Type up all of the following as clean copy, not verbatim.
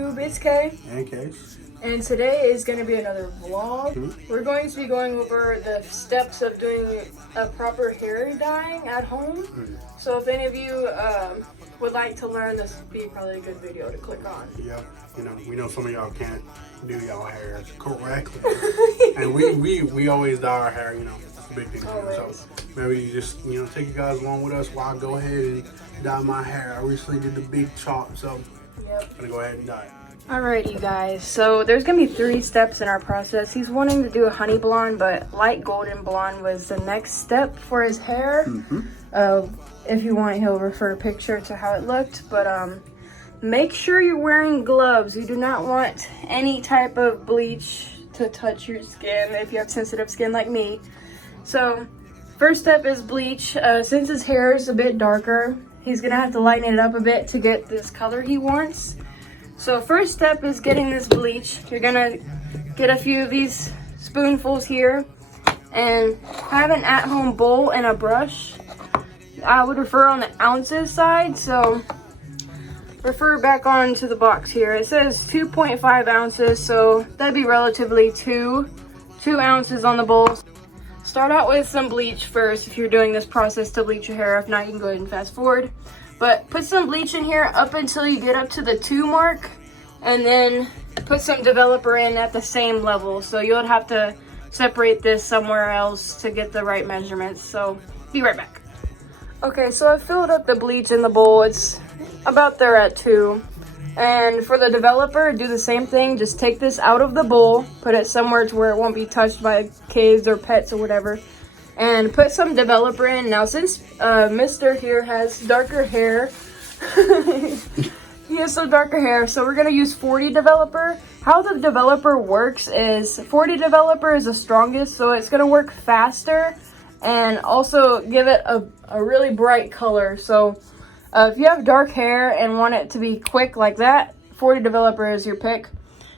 YouTube, it's Kay. And Case. And today is going to be another vlog. We're going to be going over the steps of doing a proper hair dyeing at home. So if any of you would like to learn, this would be probably a good video to click on. Yep. You know, we know some of y'all can't do y'all hair correctly. And we always dye our hair, you know, it's a big thing. So maybe you just, you know, take you guys along with us while I go ahead and dye my hair. I recently did the big chop, so I'm gonna go ahead and dye it. Alright, you guys, so there's gonna be 3 steps in our process. He's wanting to do a honey blonde, but light golden blonde was the next step for his hair. If you want, he'll refer a picture to how it looked, but make sure you're wearing gloves. You do not want any type of bleach to touch your skin if you have sensitive skin like me. So first step is bleach. Since his hair is a bit darker, he's gonna have to lighten it up a bit to get this color he wants. So first step is getting this bleach. You're gonna get a few of these spoonfuls here and have an at-home bowl and a brush. I would refer on the ounces side, so refer back on to the box here. It says 2.5 ounces, so that'd be relatively 2 ounces on the bowl. Start out with some bleach first if you're doing this process to bleach your hair. If not, you can go ahead and fast forward. But put some bleach in here up until you get up to the 2 mark, and then put some developer in at the same level. So you'll have to separate this somewhere else to get the right measurements. So be right back. Okay, so I filled up the bleach in the bowl. It's about there at 2. And for the developer, do the same thing. Just take this out of the bowl, put it somewhere to where it won't be touched by kids or pets or whatever, and put some developer in. Now, since Mr. here has darker hair, he has some darker hair, so we're gonna use 40 developer. How the developer works is 40 developer is the strongest, so it's gonna work faster and also give it a really bright color. So if you have dark hair and want it to be quick like that, 40 developer is your pick.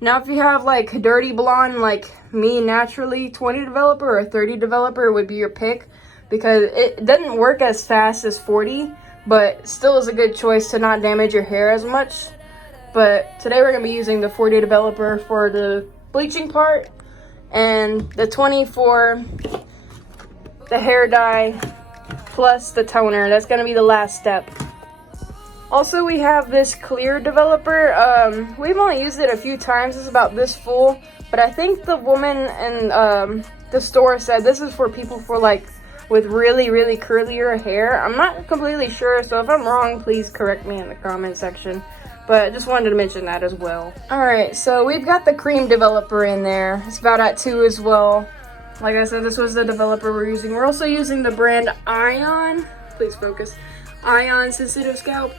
Now, if you have like dirty blonde like me naturally, 20 developer or 30 developer would be your pick, because it doesn't work as fast as 40, but still is a good choice to not damage your hair as much. But today we're gonna be using the 40 developer for the bleaching part, and the 20 for the hair dye plus the toner. That's gonna be the last step. Also, we have this clear developer. We've only used it a few times. It's about this full, but I think the woman in the store said this is for people for like with really curlier hair. I'm not completely sure, so if I'm wrong, please correct me in the comment section, but I just wanted to mention that as well. All right, so we've got the cream developer in there. It's about at 2 as well. Like I said, this was the developer we're using. We're also using the brand Ion. Please focus. Ion Sensitive Scalp.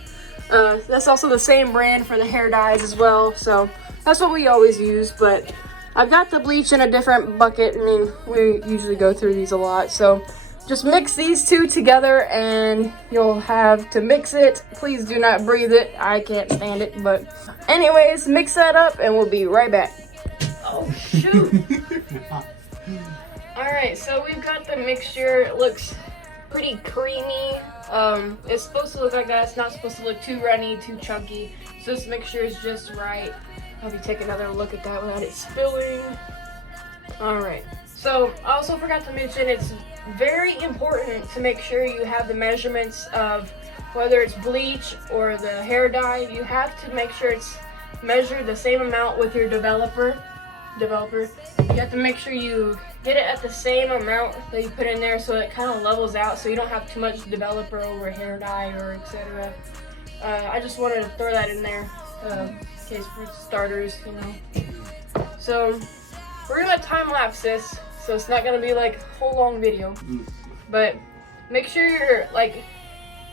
That's also the same brand for the hair dyes as well. So that's what we always use. But I've got the bleach in a different bucket. I mean, we usually go through these a lot. So just mix these 2 together and you'll have to mix it. Please do not breathe it. I can't stand it. But anyways, mix that up and we'll be right back. Oh, shoot. Alright, so we've got the mixture. It looks pretty creamy. It's supposed to look like that. It's not supposed to look too runny, too chunky. So this mixture is just right. I'll be taking another look at that without it spilling. Alright, so I also forgot to mention it's very important to make sure you have the measurements of whether it's bleach or the hair dye. You have to make sure it's measured the same amount with your developer. You have to make sure you get it at the same amount that you put in there, so it kind of levels out, so you don't have too much developer over hair dye or etc. I just wanted to throw that in there in case for starters, you know. So we're gonna time lapse this, so it's not gonna be like a whole long video, but make sure you're like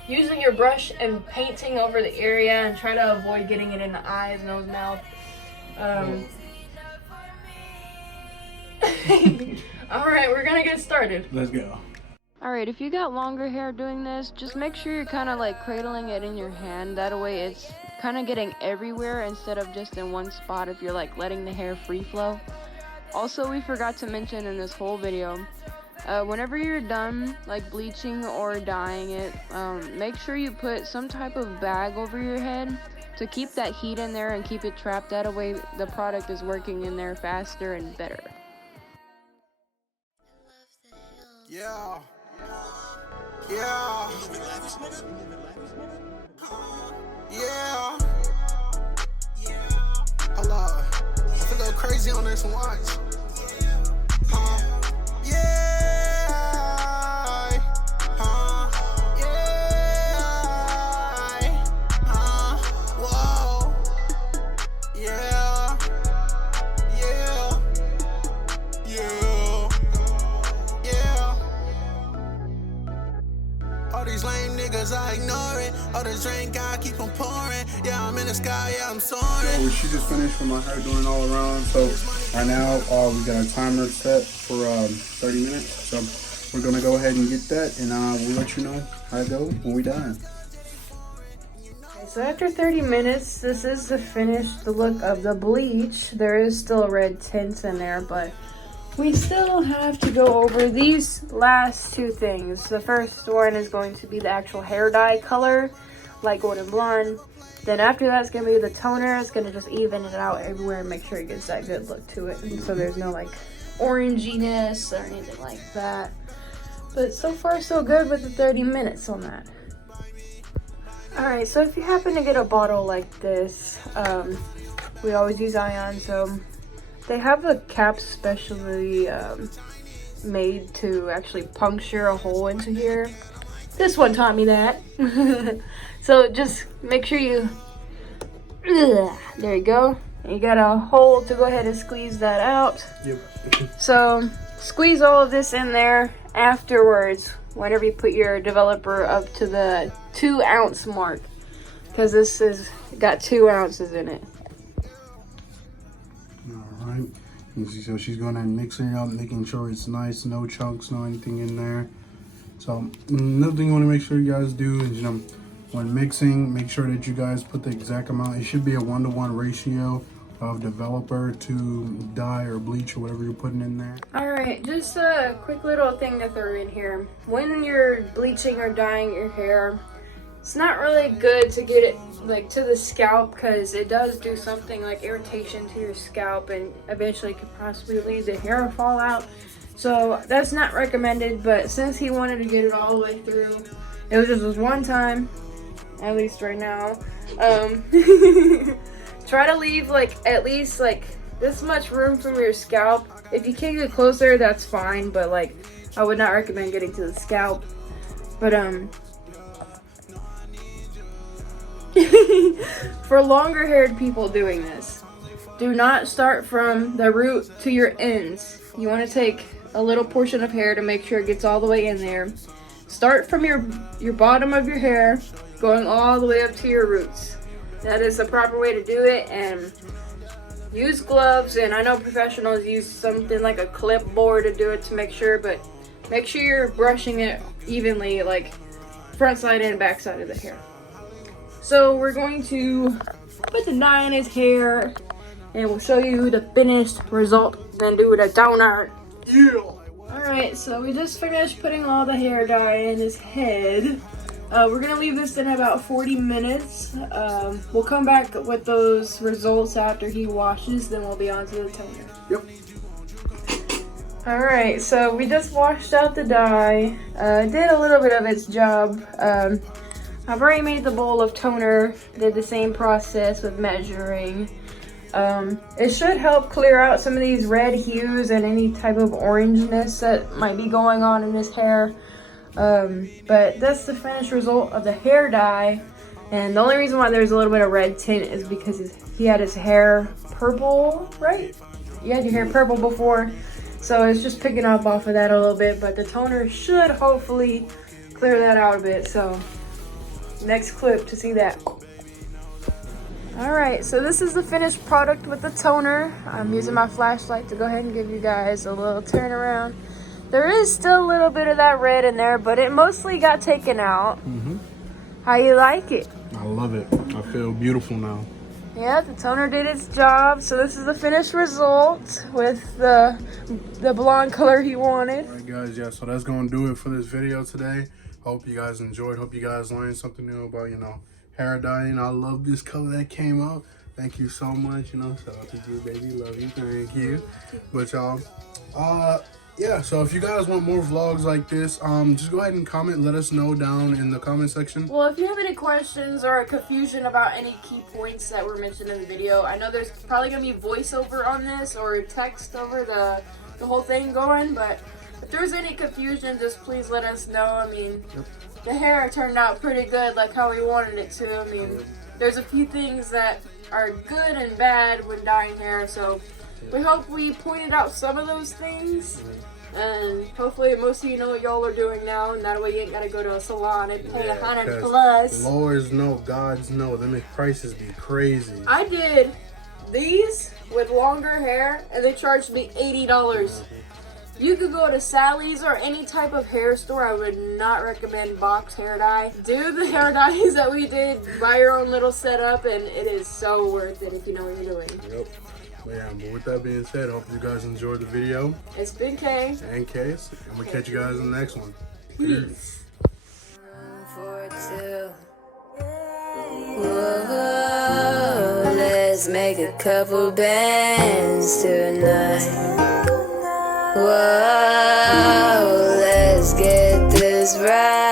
using your brush and painting over the area and try to avoid getting it in the eyes, nose, mouth. Alright, we're gonna get started. Let's go. Alright, if you got longer hair doing this, just make sure you're kind of like cradling it in your hand. That way it's kind of getting everywhere instead of just in one spot if you're like letting the hair free flow. Also, we forgot to mention in this whole video, whenever you're done like bleaching or dyeing it, make sure you put some type of bag over your head to keep that heat in there and keep it trapped. That way the product is working in there faster and better. Yeah. Yeah. Yeah. Hold on. I'm gonna go crazy on this and watch. Yeah. Yeah. Whoa. Yeah. Yeah. Yeah. Yeah. All these lame niggas, I ignore it. All this drink, I keep on pouring. Yeah, I'm in the sky, yeah, I'm soaring. She just finished with my hair doing all around. So right now, we got a timer set for 30 minutes. So we're gonna go ahead and get that, and we'll let you know how it goes when we done. Okay, so after 30 minutes, this is the finished look of the bleach. There is still red tints in there, but we still have to go over these last two things. The first one is going to be the actual hair dye color, like golden blonde. Then after that, it's going to be the toner. It's going to just even it out everywhere and make sure it gets that good look to it. And so there's no like oranginess or anything like that. But so far so good with the 30 minutes on that. Alright, so if you happen to get a bottle like this, we always use ion, so they have the caps specially made to actually puncture a hole into here. This one taught me that. So just make sure you, there you go. You got a hole to go ahead and squeeze that out. Yep. So squeeze all of this in there afterwards whenever you put your developer up to the 2 ounce mark, because this is got 2 ounces in it. Alright, so she's going to mix it up, making sure it's nice, no chunks, no anything in there. So another thing you want to make sure you guys do is, when mixing, make sure that you guys put the exact amount. It should be a 1-to-1 ratio of developer to dye or bleach or whatever you're putting in there. Alright, just a quick little thing to throw in here. When you're bleaching or dyeing your hair, it's not really good to get it like to the scalp, because it does do something like irritation to your scalp and eventually could possibly lead to hair fall out. So that's not recommended, but since he wanted to get it all the way through, it was just this one time, at least right now. Try to leave like at least like this much room from your scalp. If you can get closer, that's fine, but like I would not recommend getting to the scalp. But for longer haired people doing this, do not start from the root to your ends. You want to take a little portion of hair to make sure it gets all the way in there. Start from your bottom of your hair, going all the way up to your roots. That is the proper way to do it, and use gloves. And I know professionals use something like a clipboard to do it to make sure, but make sure you're brushing it evenly, like front side and back side of the hair. So we're going to put the dye in his hair, and we'll show you the finished result, then do the toner. Yeah! Alright, so we just finished putting all the hair dye in his head. We're going to leave this in about 40 minutes. We'll come back with those results after he washes, then we'll be on to the toner. Yep. Alright, so we just washed out the dye. Did a little bit of its job. I've already made the bowl of toner. Did the same process with measuring. It should help clear out some of these red hues and any type of orangeness that might be going on in his hair. But that's the finished result of the hair dye. And the only reason why there's a little bit of red tint is because he had his hair purple, right? You had your hair purple before. So it's just picking up off of that a little bit. But the toner should hopefully clear that out a bit. So next clip to see that. Alright, so this is the finished product with the toner. I'm using my flashlight to go ahead and give you guys a little turnaround. There is still a little bit of that red in there, but it mostly got taken out. How you like it? I love it. I feel beautiful now. Yeah, the toner did its job. So this is the finished result with the blonde color he wanted. Alright guys, yeah, so that's going to do it for this video today. Hope you guys enjoyed. Hope you guys learned something new about, hair dyeing. I love this color that came out. Thank you so much. You know, shout out to you, baby. Love you. Thank you. But y'all, yeah, so if you guys want more vlogs like this, just go ahead and comment. Let us know down in the comment section. Well, if you have any questions or confusion about any key points that were mentioned in the video, I know there's probably going to be voiceover on this or text over the whole thing going, but if there's any confusion, just please let us know. I mean, the hair turned out pretty good, like how we wanted it to. I mean, there's a few things that are good and bad when dyeing hair, so we hope we pointed out some of those things, and hopefully most of you know what y'all are doing now, and that way you ain't gotta go to a salon and pay $100+. Lords know, gods know, they make prices be crazy. I did these with longer hair, and they charged me $80. You could go to Sally's or any type of hair store. I would not recommend box hair dye. Do the hair dyes that we did, buy your own little setup, and it is so worth it if you know what you're doing. Yep. Yeah, but with that being said, hope you guys enjoyed the video. It's been Kay. And Case. And we'll catch you guys in the next one. Peace. Whoa, let's make a couple bands tonight. Whoa, let's get this right.